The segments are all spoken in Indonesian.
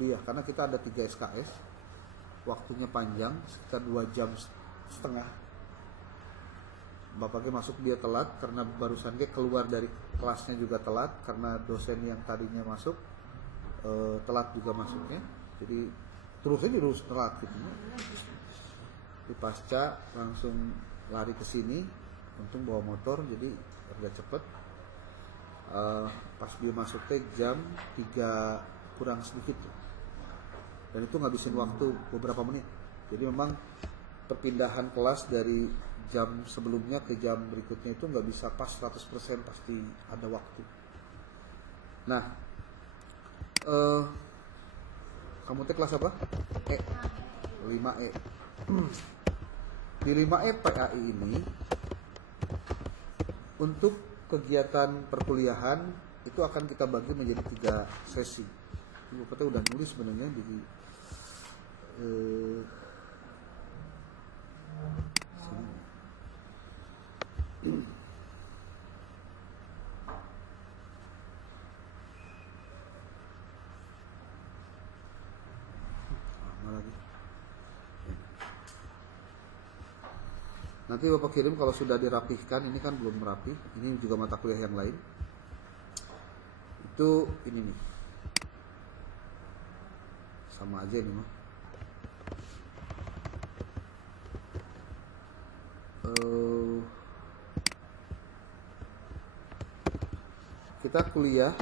kuliah, karena kita ada 3 SKS, waktunya panjang sekitar 2,5 jam. Bapaknya masuk dia telat karena barusan dia keluar dari kelasnya juga telat karena dosen yang tadinya masuk telat juga masuknya, jadi terus telat gitu. Di pasca langsung lari ke sini, untung bawa motor jadi agak cepet. Pas dia masuk teh jam 3 kurang sedikit tuh. Dan itu ngabisin waktu beberapa menit. Jadi memang perpindahan kelas dari jam sebelumnya ke jam berikutnya itu nggak bisa pas 100%, pasti ada waktu. Nah, kamu teh kelas apa? 5E. Di 5E PAI ini untuk kegiatan perkuliahan itu akan kita bagi menjadi 3 sesi. Ibu Pete udah nulis sebenarnya di sini. Lagi. Nanti Bapak kirim kalau sudah dirapihkan. Ini kan belum rapi. Ini juga mata kuliah yang lain. Itu ini nih. Sama aja ini mah. Kita kuliah,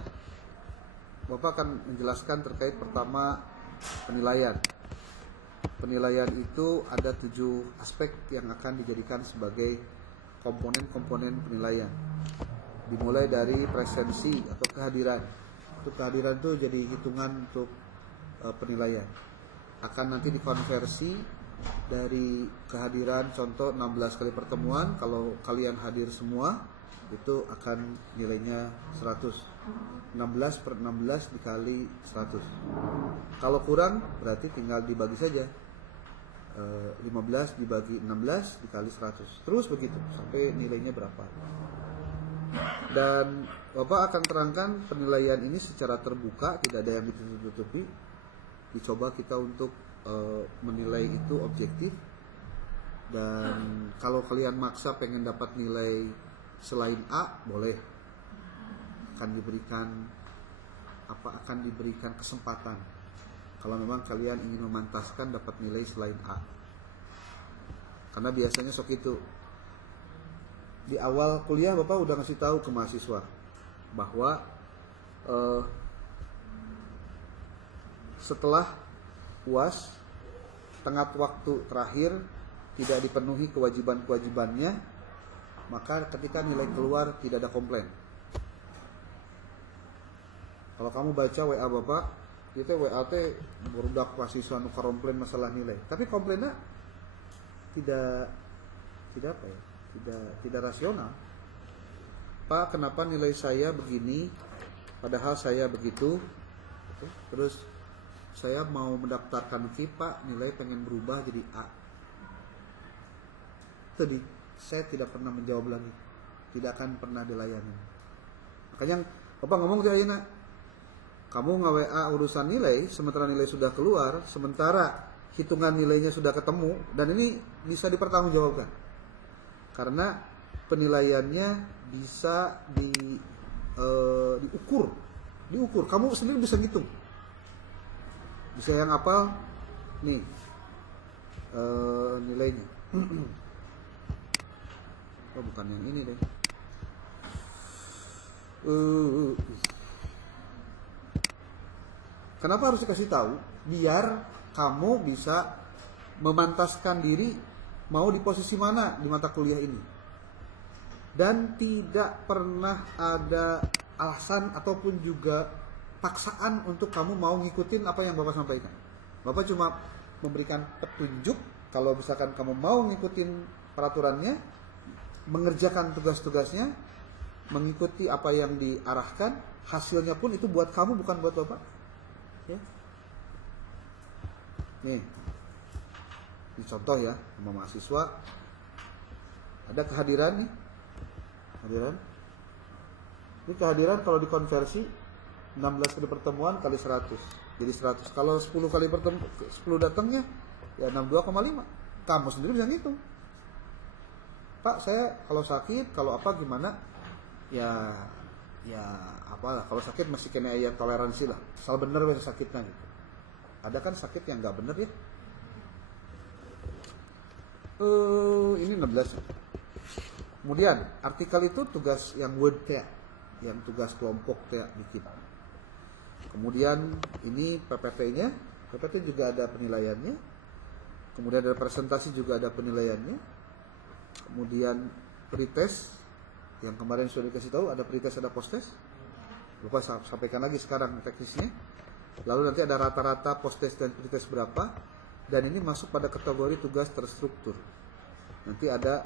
Bapak akan menjelaskan terkait pertama penilaian. Penilaian itu ada 7 aspek yang akan dijadikan sebagai komponen-komponen penilaian. Dimulai dari presensi atau kehadiran. Untuk kehadiran itu jadi hitungan untuk penilaian. Akan nanti dikonversi dari kehadiran, contoh 16 kali pertemuan, kalau kalian hadir semua itu akan nilainya 100. 16/16 dikali 100. Kalau kurang berarti tinggal dibagi saja. 15 dibagi 16 dikali 100. Terus begitu sampai nilainya berapa. Dan Bapak akan terangkan penilaian ini secara terbuka, tidak ada yang ditutup-tutupi. Dicoba kita untuk menilai itu objektif. Dan kalau kalian maksa pengen dapat nilai selain A, boleh. Akan diberikan kesempatan. Kalau memang kalian ingin memantaskan dapat nilai selain A. Karena biasanya sok itu. Di awal kuliah Bapak udah ngasih tahu ke mahasiswa bahwa setelah UAS tengah waktu terakhir tidak dipenuhi kewajiban-kewajibannya, maka ketika nilai keluar tidak ada komplain. Kalau kamu baca WA Bapak, itu WA teh barudak mahasiswa nu komplain masalah nilai. Tapi komplainnya tidak rasional. Pak, kenapa nilai saya begini padahal saya begitu? Terus saya mau mendaftarkan FIP, Pak, nilai pengen berubah jadi A. Tadi saya tidak pernah menjawab lagi, tidak akan pernah dilayani. Makanya Bapak ngomong ke Ayana, kamu nge-WA urusan nilai, sementara nilai sudah keluar, sementara hitungan nilainya sudah ketemu, dan ini bisa dipertanggungjawabkan. Karena penilaiannya bisa diukur. Kamu sendiri bisa ngitung. Bisa yang apal, nih nilainya. Oh, bukan yang ini deh. Kenapa harus dikasih tahu? Biar kamu bisa memantaskan diri mau di posisi mana di mata kuliah ini. Dan tidak pernah ada alasan ataupun juga paksaan untuk kamu mau ngikutin apa yang Bapak sampaikan. Bapak cuma memberikan petunjuk kalau misalkan kamu mau ngikutin peraturannya, mengerjakan tugas-tugasnya, mengikuti apa yang diarahkan, hasilnya pun itu buat kamu bukan buat Bapak. Ya. Nih, ini contoh ya, sama mahasiswa. Ada kehadiran nih, Ini kehadiran kalau dikonversi 16 kali pertemuan kali 100. jadi 100. Kalau 10 kali bertemu, 10 datangnya ya 62,5. Kamu sendiri bisa ngitung. Pak, saya kalau sakit, kalau apa gimana? Ya apalah, kalau sakit masih kena ayat toleransi lah. Asal bener wes sakitnya gitu. Ada kan sakit yang nggak bener ya. Ini 16. Kemudian artikel itu tugas yang word TA, yang tugas kelompok TA bikin. Kemudian ini PPT-nya, PPT juga ada penilaiannya. Kemudian ada presentasi juga ada penilaiannya. Kemudian pretest yang kemarin sudah dikasih tahu, ada pretest, ada posttest. Lupa sampaikan lagi sekarang teknisnya. Lalu nanti ada rata-rata posttest dan pretest berapa. Dan ini masuk pada kategori tugas terstruktur. Nanti ada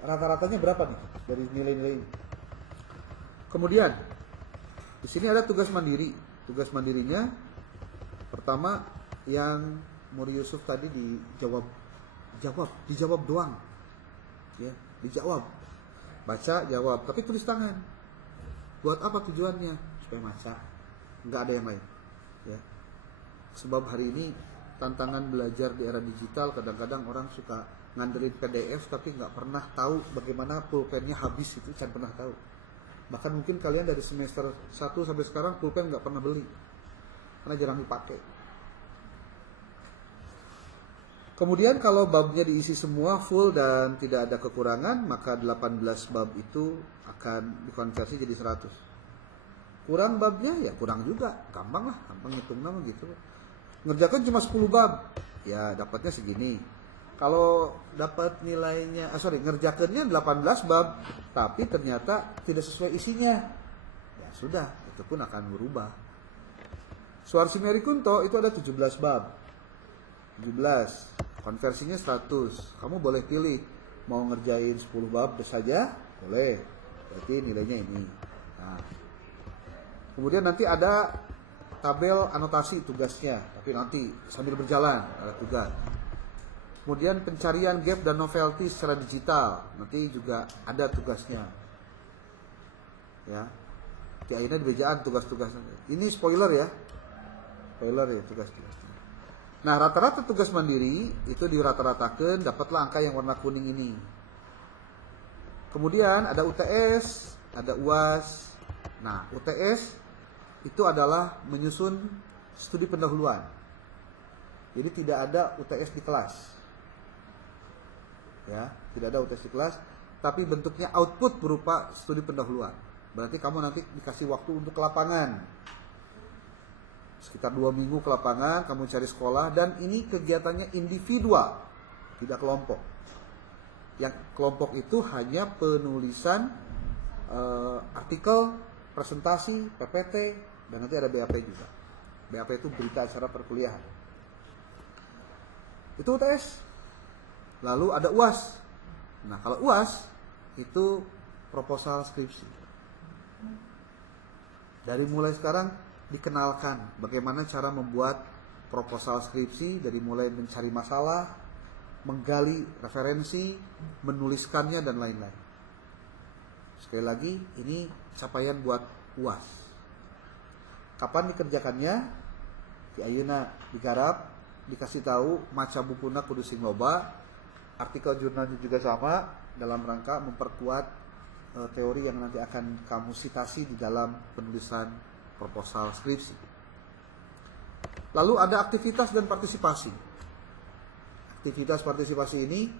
rata-ratanya berapa nih dari nilai-nilai ini. Kemudian di sini ada tugas mandiri. Tugas mandirinya pertama yang Muri Yusuf tadi dijawab doang. Ya, dijawab. Baca, jawab, tapi tulis tangan. Buat apa tujuannya? Supaya maca. Enggak ada yang lain. Ya. Sebab hari ini tantangan belajar di era digital, kadang-kadang orang suka ngandelin PDF tapi nggak pernah tahu bagaimana pulpennya habis, itu jangan pernah tahu. Bahkan mungkin kalian dari semester 1 sampai sekarang pulpen nggak pernah beli karena jarang dipakai. Kemudian kalau babnya diisi semua full dan tidak ada kekurangan, maka 18 bab itu akan dikonversi jadi 100. Kurang babnya ya kurang juga, gampang lah, gampang hitung nama gitu. Ngerjakan cuma 10 bab, ya dapatnya segini. Kalau dapat nilainya, ngerjakannya 18 bab, tapi ternyata tidak sesuai isinya, ya sudah, itu pun akan berubah. Suarsi Merikunto itu ada 17 bab, 17, konversinya 100. Kamu boleh pilih, mau ngerjain 10 bab saja, boleh, berarti nilainya ini. Nah, kemudian nanti ada tabel anotasi tugasnya, tapi nanti sambil berjalan ada tugas. Kemudian pencarian gap dan novelty secara digital, nanti juga ada tugasnya. Ya, di akhirnya di bejaan tugas-tugasnya. Ini spoiler ya, spoiler ya tugas-tugasnya. Nah, rata-rata tugas mandiri itu dirata-ratakan, dapatlah angka yang warna kuning ini. Kemudian ada UTS, ada UAS. Nah, UTS itu adalah menyusun studi pendahuluan. Jadi tidak ada UTS di kelas. Ya, tidak ada UTS di kelas, tapi bentuknya output berupa studi pendahuluan. Berarti kamu nanti dikasih waktu untuk ke lapangan. Sekitar 2 minggu ke lapangan, kamu cari sekolah, dan ini kegiatannya individual, tidak kelompok. Yang kelompok itu hanya penulisan artikel, presentasi, PPT, dan nanti ada BAP juga. BAP itu berita acara perkuliahan. Itu UTS. Lalu ada UAS. Nah, kalau UAS itu proposal skripsi. Dari mulai sekarang dikenalkan bagaimana cara membuat proposal skripsi, dari mulai mencari masalah, menggali referensi, menuliskannya, dan lain-lain. Sekali lagi, ini capaian buat UAS. Kapan dikerjakannya? Di ayeuna digarap, dikasih tahu maca bukuna kudu sing loba, artikel jurnalnya juga sama, dalam rangka memperkuat teori yang nanti akan kamu citasi di dalam penulisan proposal skripsi. Lalu ada aktivitas dan partisipasi. Aktivitas partisipasi ini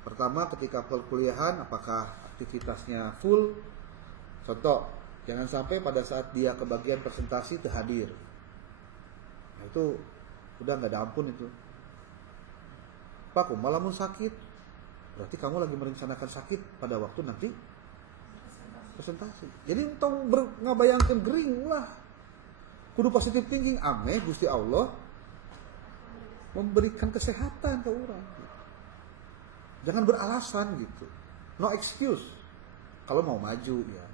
pertama ketika perkuliahan, apakah aktivitasnya full? Contoh, jangan sampai pada saat dia kebagian presentasi itu hadir. Nah, itu udah nggak ada ampun itu. Pak, malah mau sakit. Berarti kamu lagi merencanakan sakit pada waktu nanti presentasi. Jadi entong ngabayangkan gering lah. Kudu positive thinking, ameh Gusti Allah memberikan kesehatan ke orang. Jangan beralasan gitu. No excuse. Kalau mau maju ya.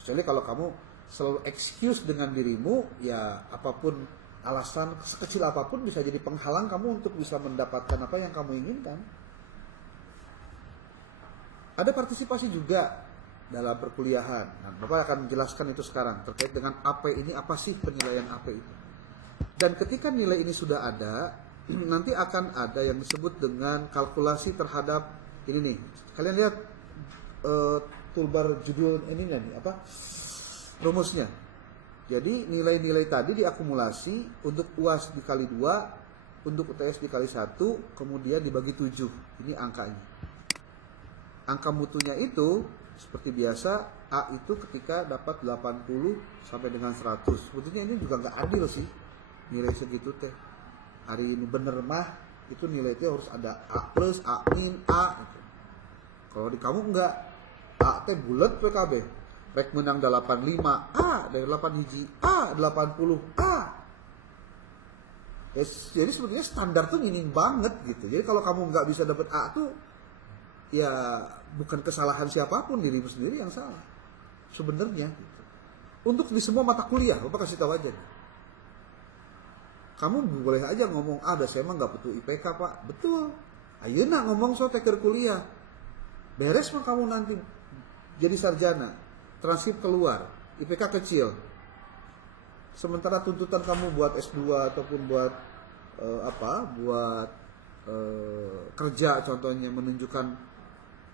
Kecuali kalau kamu selalu excuse dengan dirimu, ya apapun alasan sekecil apapun bisa jadi penghalang kamu untuk bisa mendapatkan apa yang kamu inginkan. Ada partisipasi juga. dalam perkuliahan. Nah, Bapak akan menjelaskan itu sekarang terkait dengan AP ini, apa sih penilaian AP itu. Dan ketika nilai ini sudah ada, nanti akan ada yang disebut dengan kalkulasi terhadap ini nih. Kalian lihat toolbar judul ini nih, apa? Rumusnya. Jadi nilai-nilai tadi diakumulasi, untuk UAS dikali 2, untuk UTS dikali 1, kemudian dibagi 7. Ini angkanya. Angka mutunya itu seperti biasa, A itu ketika dapat 80 sampai dengan 100. Sebetulnya ini juga nggak adil sih, nilai segitu teh. Hari ini bener mah, itu nilai itu harus ada A plus, A min, A gitu. Kalau di kamu enggak, A teh bulat PKB. Rek menang 85 A, dari 8 hiji A, 80 A. Yes, jadi sebetulnya standar tuh minim banget gitu. Jadi kalau kamu nggak bisa dapat A tuh, ya bukan kesalahan siapapun, dirimu sendiri yang salah sebenarnya gitu. Untuk di semua mata kuliah, Bapak kasih tahu aja. Kamu boleh aja ngomong, ada saya mah nggak butuh IPK Pak. Betul. Ayeuna ngomong so teker kuliah. Beres mah kamu nanti jadi sarjana. Transkrip keluar, IPK kecil. Sementara tuntutan kamu buat S2 ataupun buat buat kerja contohnya, menunjukkan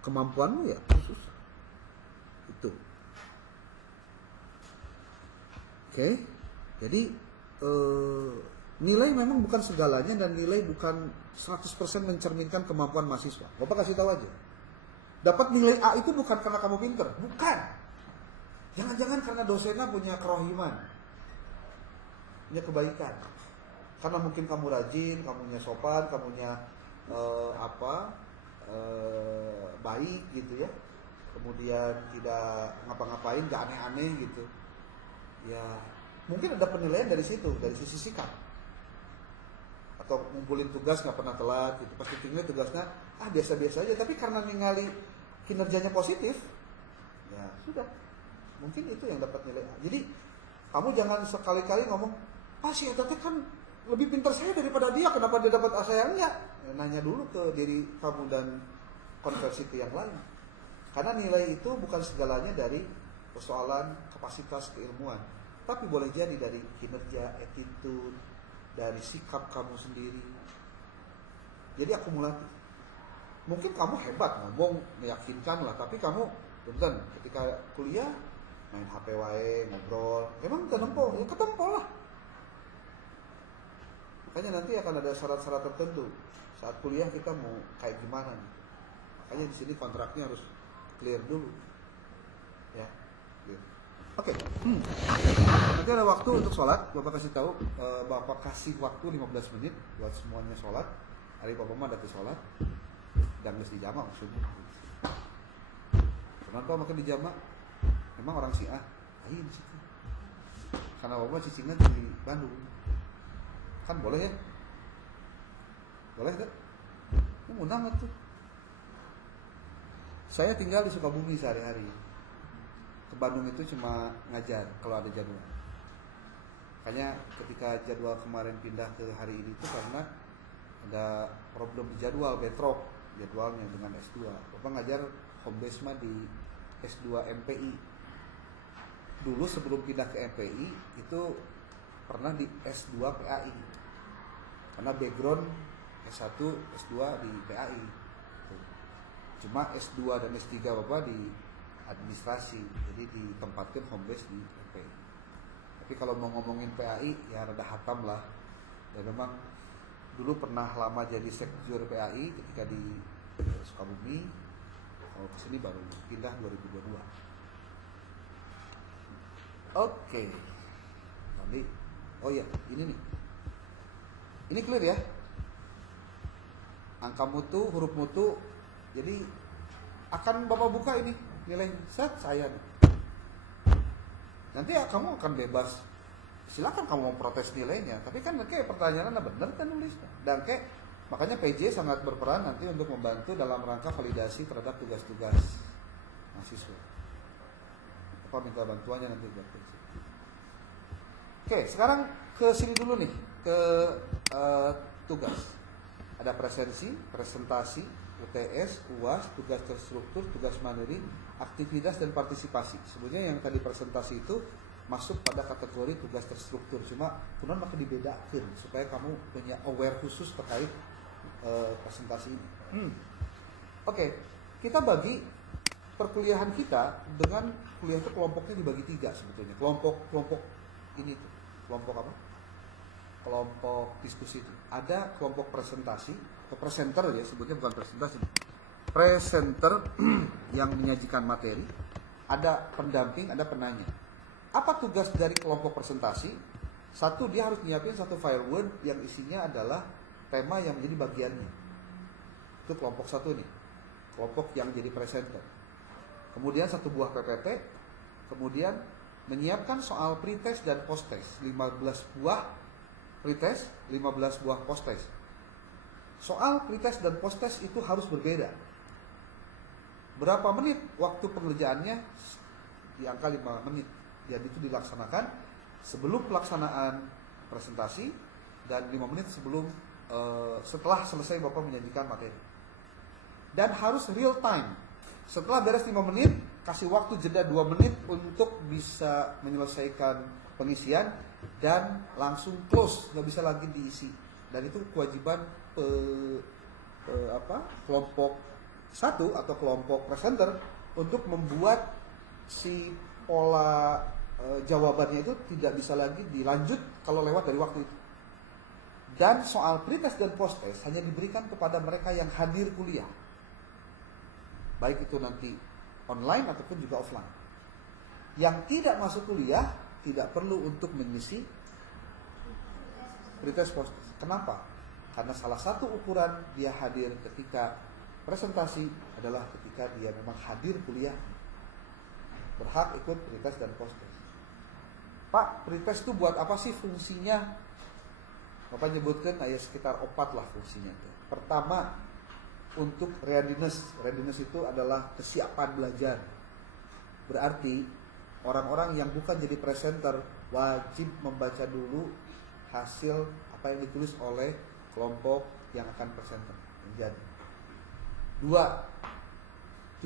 kemampuanmu, ya susah. Itu. Oke. Jadi nilai memang bukan segalanya, dan nilai bukan 100% mencerminkan kemampuan mahasiswa. Bapak kasih tahu aja. Dapat nilai A itu bukan karena kamu pinter, bukan. Jangan-jangan karena dosennya punya kerohiman, punya kebaikan. Karena mungkin kamu rajin, kamunya sopan, kamunya baik gitu ya. Kemudian tidak ngapa-ngapain, gak aneh-aneh gitu. Ya, mungkin ada penilaian dari situ, dari sisi sikap. Atau ngumpulin tugas gak pernah telat gitu. Pas tinggal tugasnya biasa-biasa aja, tapi karena ningali kinerjanya positif, ya sudah. Mungkin itu yang dapat nilai A. Jadi kamu jangan sekali-kali ngomong, si Eta kan lebih pintar saya daripada dia, kenapa dia dapat A saya enggak? Ya, nanya dulu ke diri kamu dan konversiti yang lain. Karena nilai itu bukan segalanya dari persoalan kapasitas keilmuan, tapi boleh jadi dari kinerja, attitude, dari sikap kamu sendiri. Jadi akumulatif. Mungkin kamu hebat ngomong, meyakinkan lah, tapi kamu punten ketika kuliah main HP wae, ngobrol, emang ketempo, ya ketempo lah. Makanya nanti akan ada syarat-syarat tertentu saat kuliah kita mau kayak gimana nih. Makanya di sini kontraknya harus clear dulu, ya. Clear. Oke. Nanti ada waktu untuk sholat. Bapak kasih tahu, Bapak kasih waktu 15 menit buat semuanya sholat. Hari Bapak mah datang sholat, dan harus dijama maksudnya. Kenapa makan dijama? Memang orang Syiah, ayo di situ. Karena Bapak cicingnya di Bandung, kan boleh ya? Boleh kan? Ini munang tuh. Saya tinggal di Sukabumi sehari-hari. Ke Bandung itu cuma ngajar kalau ada jadwal. Makanya ketika jadwal kemarin pindah ke hari ini itu karena ada problem di jadwal, bentrok jadwalnya dengan S2. Bapak ngajar home base mah di S2 MPI. Dulu sebelum pindah ke MPI itu pernah di S2 PAI. Karena background S1, S2 di PAI. Cuma S2 dan S3 Bapak di administrasi, jadi ditempatkan home base di MPI. Tapi kalau mau ngomongin PAI ya rada hatam lah. Dan memang dulu pernah lama jadi sekjur PAI ketika di Sukabumi. Kalau kesini baru pindah 2022. Oke. Nanti, oh iya, ini nih. Ini clear ya. Angka mutu, huruf mutu. Jadi akan Bapak buka ini nilai set saya. Nanti ya kamu akan bebas. Silakan kamu mau protes nilainya. Tapi kan kayak pertanyaannya benar kan nulisnya. Dan kayak makanya PJ sangat berperan nanti untuk membantu dalam rangka validasi terhadap tugas-tugas mahasiswa. Bapak minta bantuannya nanti buat PJ. Oke, sekarang ke sini dulu nih, ke tugas. Ada presentasi, UTS, UAS, tugas terstruktur, tugas mandiri, aktivitas dan partisipasi. Sebenarnya yang tadi presentasi itu masuk pada kategori tugas terstruktur, cuma kemudian makin dibedakan supaya kamu punya aware khusus terkait presentasi ini. Oke, kita bagi perkuliahan kita dengan kuliah itu kelompoknya dibagi 3 sebetulnya. Kelompok ini tuh, kelompok apa? Kelompok diskusi itu. Ada kelompok presentasi, atau presenter ya sebutnya, bukan presentasi. Presenter yang menyajikan materi, ada pendamping, ada penanya. Apa tugas dari kelompok presentasi? Satu, dia harus nyiapin satu file Word yang isinya adalah tema yang menjadi bagiannya. Itu kelompok satu nih, kelompok yang jadi presenter. Kemudian satu buah PPT, kemudian menyiapkan soal pretest dan posttest, 15 buah pretest, 15 buah posttest. Soal pretest dan posttest itu harus berbeda. Berapa menit waktu pengerjaannya? Di angka 5 menit. Dan itu dilaksanakan sebelum pelaksanaan presentasi dan 5 menit sebelum setelah selesai Bapak menyajikan materi. Dan harus real time. Setelah beres 5 menit, kasih waktu jeda 2 menit untuk bisa menyelesaikan pengisian dan langsung close, nggak bisa lagi diisi. Dan itu kewajiban kelompok satu atau kelompok presenter untuk membuat si pola jawabannya itu tidak bisa lagi dilanjut kalau lewat dari waktu itu. Dan soal pretest dan posttest hanya diberikan kepada mereka yang hadir kuliah, baik itu nanti online ataupun juga offline. Yang tidak masuk kuliah tidak perlu untuk mengisi pretest posttest. Kenapa? Karena salah satu ukuran dia hadir ketika presentasi adalah ketika dia memang hadir kuliah, berhak ikut pretest dan posttest. Pak, pretest itu buat apa sih fungsinya? Bapak nyebutkan sekitar 4 lah fungsinya itu. Pertama, untuk readiness. Readiness itu adalah kesiapan belajar. Berarti orang-orang yang bukan jadi presenter wajib membaca dulu hasil apa yang ditulis oleh kelompok yang akan presenter. Jadi 2,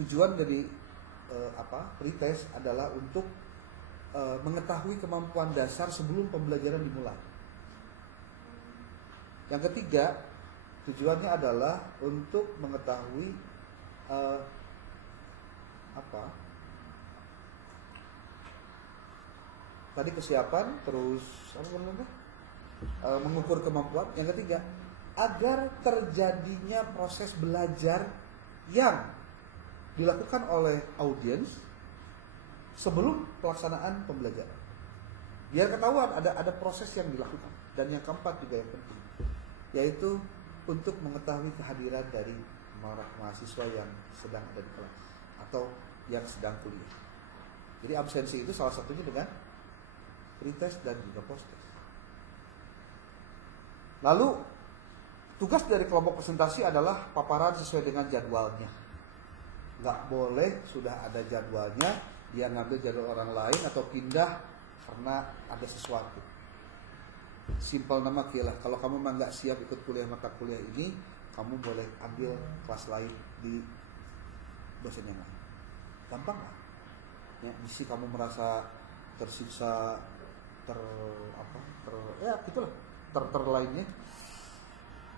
tujuan dari pretest adalah untuk mengetahui kemampuan dasar sebelum pembelajaran dimulai. Yang ketiga, tujuannya adalah untuk mengetahui tadi kesiapan, terus mengukur kemampuan. Yang ketiga, agar terjadinya proses belajar yang dilakukan oleh audiens sebelum pelaksanaan pembelajaran. Biar ketahuan ada proses yang dilakukan. Dan yang keempat juga yang penting, yaitu untuk mengetahui kehadiran dari mahasiswa yang sedang ada di kelas atau yang sedang kuliah. Jadi absensi itu salah satunya dengan pretest dan juga posttest. Lalu tugas dari kelompok presentasi adalah paparan sesuai dengan jadwalnya. Nggak boleh sudah ada jadwalnya dia ngambil jadwal orang lain atau pindah karena ada sesuatu. Simpel nama kilah. Kalau kamu memang nggak siap ikut kuliah mata kuliah ini, kamu boleh ambil kelas lain di dosen yang lain. Gampang lah. Ya, misi kamu merasa tersiksa, terlainnya,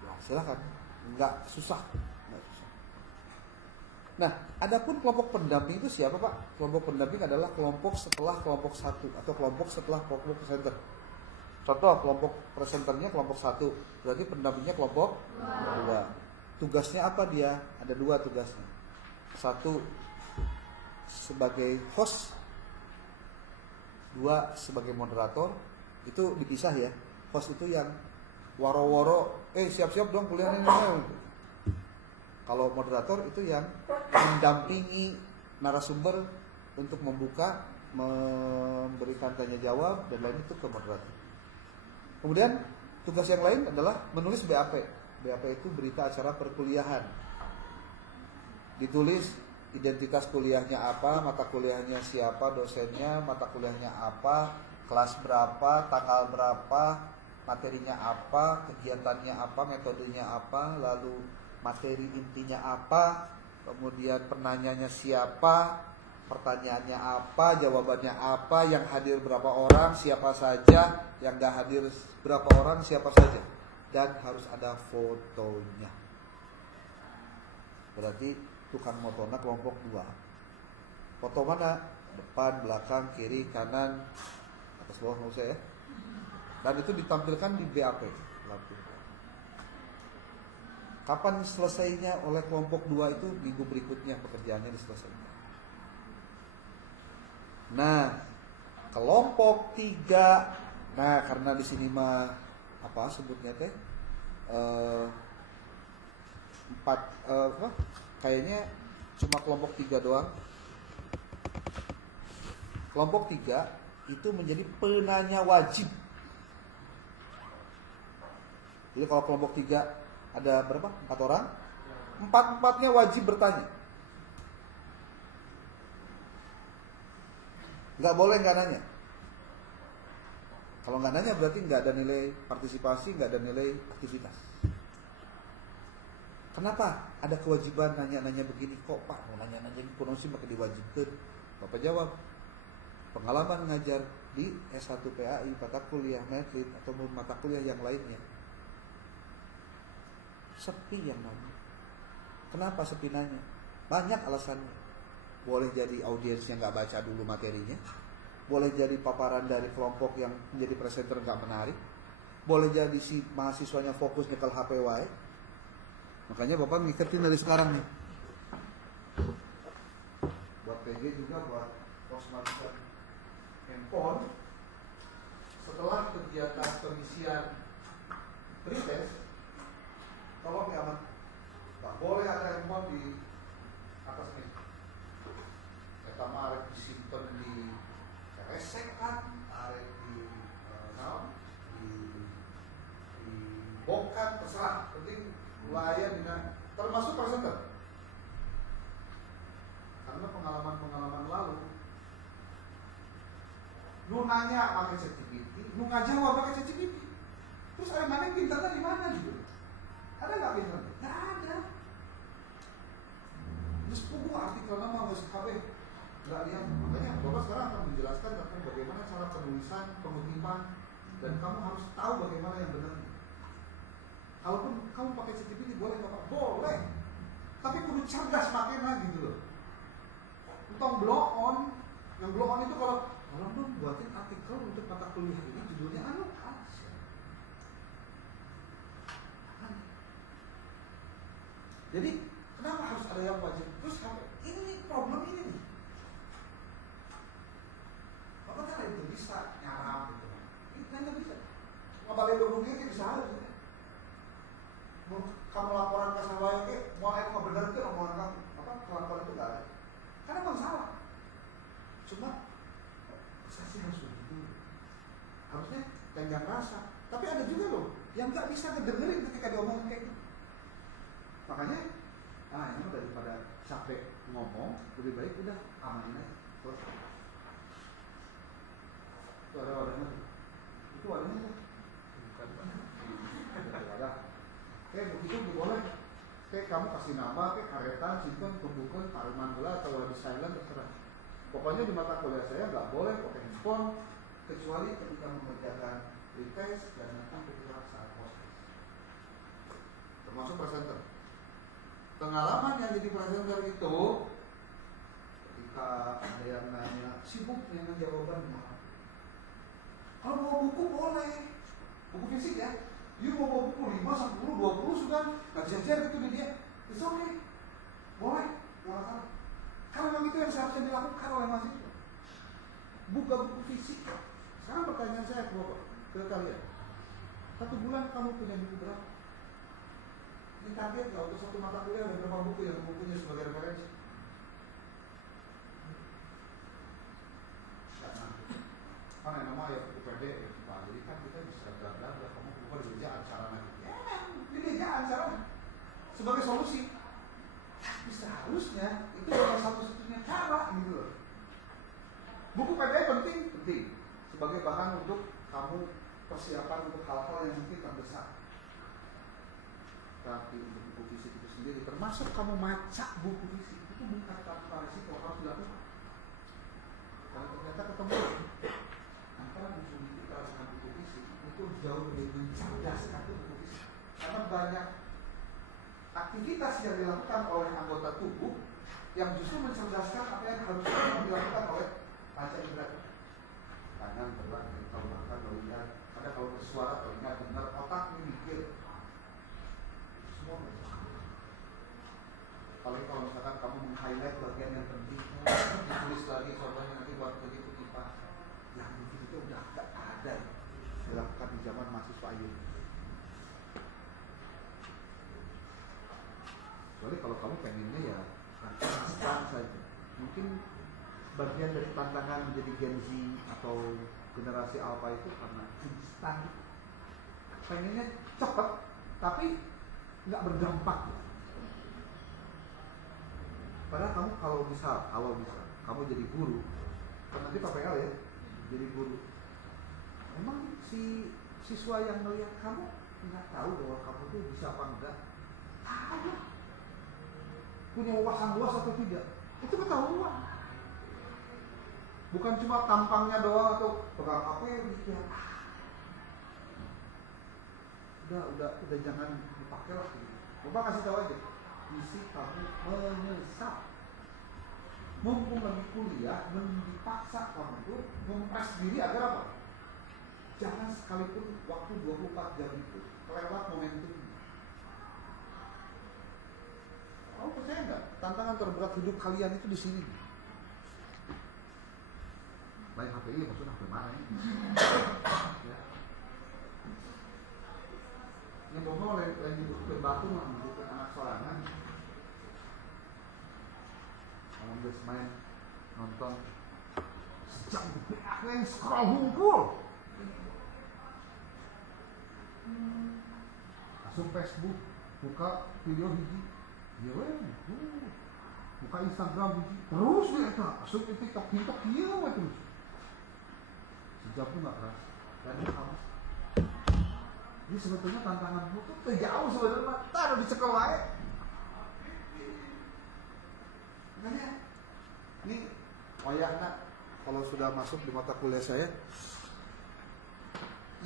ya silakan. Nggak susah. Nah, adapun kelompok pendamping itu siapa Pak? Kelompok pendamping adalah kelompok setelah kelompok 1 atau kelompok setelah kelompok presenter. Contoh, kelompok presenternya kelompok 1, berarti pendampingnya kelompok 2. Tugasnya apa dia? Ada 2 tugasnya. 1 sebagai host, 2 sebagai moderator. Itu dipisah ya. Host itu yang waro-waro, siap-siap dong kuliahnya. Kalau moderator itu yang mendampingi narasumber untuk membuka, memberikan tanya jawab dan lain itu ke moderator. Kemudian tugas yang lain adalah menulis BAP. BAP itu berita acara perkuliahan. Ditulis identitas kuliahnya apa, mata kuliahnya siapa, dosennya, mata kuliahnya apa, kelas berapa, tanggal berapa, materinya apa, kegiatannya apa, metodenya apa, lalu materi intinya apa, kemudian penanyanya siapa, pertanyaannya apa, jawabannya apa, yang hadir berapa orang, siapa saja, yang gak hadir berapa orang, siapa saja. Dan harus ada fotonya. Berarti tukang motona kelompok 2. Foto mana? Depan, belakang, kiri, kanan, atas bawah nggak usah ya. Dan itu ditampilkan di BAP. Kapan selesainya oleh kelompok 2 itu? Minggu berikutnya pekerjaannya diselesaikan. Nah, kelompok 3, nah karena di sini mah apa sebutnya teh? 4 kayaknya cuma kelompok 3 doang. Kelompok 3 itu menjadi penanya wajib. Jadi kalau kelompok 3 ada berapa? 4 orang? 4-4-nya wajib bertanya. Nggak boleh nggak nanya. Kalau nggak nanya berarti nggak ada nilai partisipasi, nggak ada nilai aktivitas. Kenapa ada kewajiban nanya-nanya begini? Kok Pak mau nanya-nanya ekonomi maka diwajibkan? Bapak jawab, pengalaman ngajar di S1 PAI, mata kuliah Medlit atau mata kuliah yang lainnya, sepi yang nanya. Kenapa sepi nanya? Banyak alasannya. Boleh jadi audiensnya nggak baca dulu materinya, boleh jadi paparan dari kelompok yang menjadi presenter nggak menarik, boleh jadi si mahasiswanya fokus nyekel HP wae. Makanya Bapak ngiketin dari sekarang nih. Buat PG juga, buat pos manusia handphone. Setelah kegiatan pengisian pretest, tolong ya aman, tak boleh ada handphone di atas meja. Pertama arek disimpan di resek kan, arek di bongkar, terserah, penting layan dengan termasuk presenter. Karena pengalaman lalu, lu nanya pakai ChatGPT, lu ngajawab pakai ChatGPT, terus ada mana pintarnya di mana gitu? Ada nggak pintarnya? Nggak ada. Terus pukul artikel nama nggak sekali, nggak lihat. Makanya Bapak sekarang akan menjelaskan tentang bagaimana cara penulisan, pengutipan, dan kamu harus tahu bagaimana yang benar. Kalaupun kamu pakai ChatGPT boleh Bapak, boleh. Tapi kudu cerdas makanya gitu loh. Entong blow on, yang blow on itu kalau tolong dong buatin artikel untuk mata kuliah ini judulnya anu aja. Jadi kenapa harus ada yang wajib? Terus ini problem ini nih. Bapak kan itu bisa nyarap gitu. Ini kan bisa. Ngabalin dokumennya bisa harus. Kamu laporan ke saya, mau aku benar ke omongan kamu, apa laporan itu nggak ada. Karena bang salah. Cuma saya sih harus begitu. Harusnya tenggang rasa. Tapi ada juga loh yang nggak bisa ngedengerin ketika diomongin kayak gitu. Makanya, ini daripada capek ngomong, lebih baik udah amanin aja. Itu ada wadahnya. Itu wadahnya tuh. Wadah. Oke, begitu boleh. Oke, kamu kasih nama, karetan, simpen, pembukuan, tariman bola atau lagi silent terserah. Pokoknya di mata kuliah saya nggak boleh pakai handphone kecuali ketika mengerjakan retest dan nanti ketika saat proses. Termasuk presenter. Pengalaman yang jadi presenter itu ketika ada yang nanya sibuk dengan jawabannya. Kalau mau buku boleh, buku fisik ya. You mau bawa buku 5, 10, 20 sudah nggak jajar gitu di dia. It's okay, boleh, nggak masalah. Kalau memang itu yang seharusnya dilakukan oleh mahasiswa. Buka buku fisik. Sekarang pertanyaan saya ke kalian. 1 bulan kamu punya buku berapa? Ini target nggak untuk 1 mata kuliah ada berapa buku yang bukunya sebagai referensi? Karena nama ya buku pendek, jadi kan kita bisa belajar kamu buka di meja acara nanti. Di meja acara sebagai solusi. Tapi seharusnya itu adalah satu-satunya cara gitu loh. Buku pendek penting sebagai bahan untuk kamu persiapan untuk hal-hal yang mungkin terdesak. terapi untuk buku fisik itu sendiri, termasuk kamu baca buku fisik itu bukan tanpa risiko harus dilakukan. Kalau ternyata ketemu antara buku digital dengan buku fisik itu jauh lebih mencerdaskan buku fisik, karena banyak aktivitas yang dilakukan oleh anggota tubuh yang justru mencerdaskan apa yang harusnya dilakukan oleh panca indera. Tangan gerak, kalau makan, kalau lihat, ada kalau bersuara, telinga dengar, otak ini mikir. Semua paling kalau misalkan kamu meng-highlight bagian yang penting, ditulis lagi, contohnya nanti buat begitu kipas. Yang begitu itu udah gak ada dilakukan di zaman mahasiswa ini. Kecuali kalau kamu pengennya ya instan saja. Mungkin bagian dari tantangan menjadi Gen Z atau generasi Alpha itu karena instan, pengennya cepat tapi nggak berdampak. Padahal kamu kalau bisa kamu jadi guru, kan nanti PPL ya, jadi guru. Emang si siswa yang melihat kamu nggak tahu bahwa kamu tuh bisa apa enggak? Tahu, punya wawasan luas atau tidak? Itu ketahuan. Bukan cuma tampangnya doang atau pegang HP gitu. Udah jangan dipakai lah gitu. Bapak kasih tahu aja, isi kamu menyesal. Mumpung lagi kuliah, dipaksa kamu tuh mempres diri agar apa? Jangan sekalipun waktu 24 jam itu kelewat momentum. Kamu percaya nggak? Tantangan terberat hidup kalian itu di sini. Lain HPI maksudnya HP mana ya? Ya. Yang bohong lain hidupin batu lah, hidupin anak sorangan. Kamu bisa main nonton sejam lebih, aku yang scroll hunkul. Langsung Facebook, buka video hiji, ya buka Instagram hiji, terus dia langsung TikTok terus. Sejam pun gak keras. Dan kamu ini sebetulnya tantanganmu tuh jauh sebenarnya, taruh di sekolah ya. Makanya ini wayahna kalau sudah masuk di mata kuliah saya,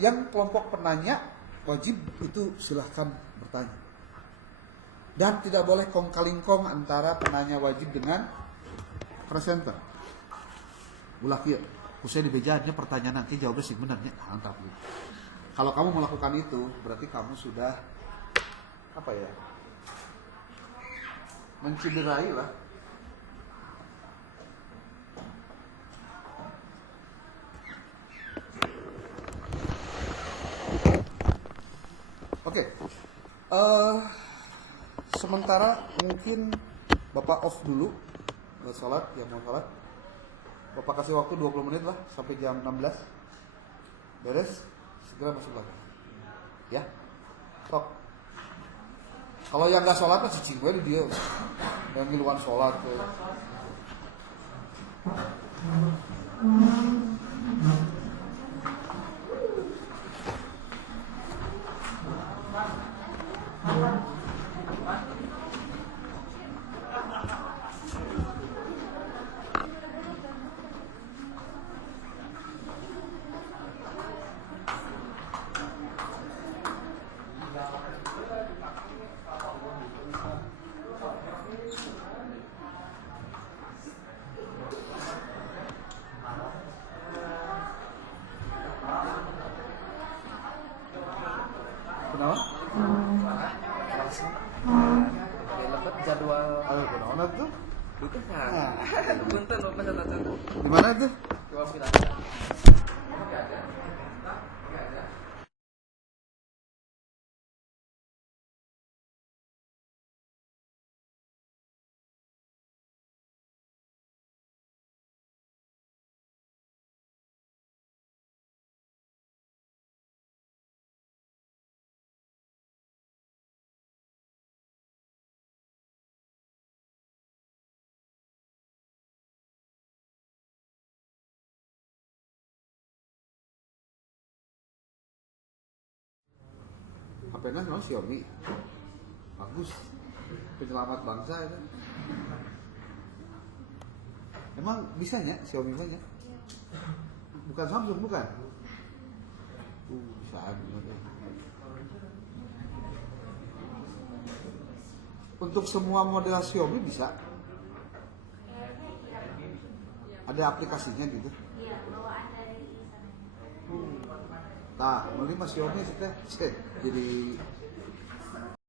yang kelompok penanya wajib itu silahkan bertanya. Dan tidak boleh kong kaling kong antara penanya wajib dengan presenter. Ulah kieu, usai dibejaannya pertanyaan nanti jawabnya sih benarnya, mantap gitu. Kalau kamu melakukan itu, berarti kamu sudah apa ya? Menciderai lah. Oke. Sementara mungkin Bapak off dulu sholat, yang mau sholat. Bapak kasih waktu 20 menit lah sampai jam 16. Beres, segera masuk lagi. Ya. Stop. Kalau yang nggak sholat masih cingwe di dia. Yang ngiluan sholat tuh. Di mana itu? HP-nya Xiaomi. Bagus, penyelamat bangsa itu. Emang bisanya Xiaomi banyak? Bukan Samsung, bukan? Bisa bener. Untuk semua model Xiaomi bisa. Ada aplikasinya gitu. Iya, bawaan dari sana. Nah, menerima Xiaomi sih teh. Jadi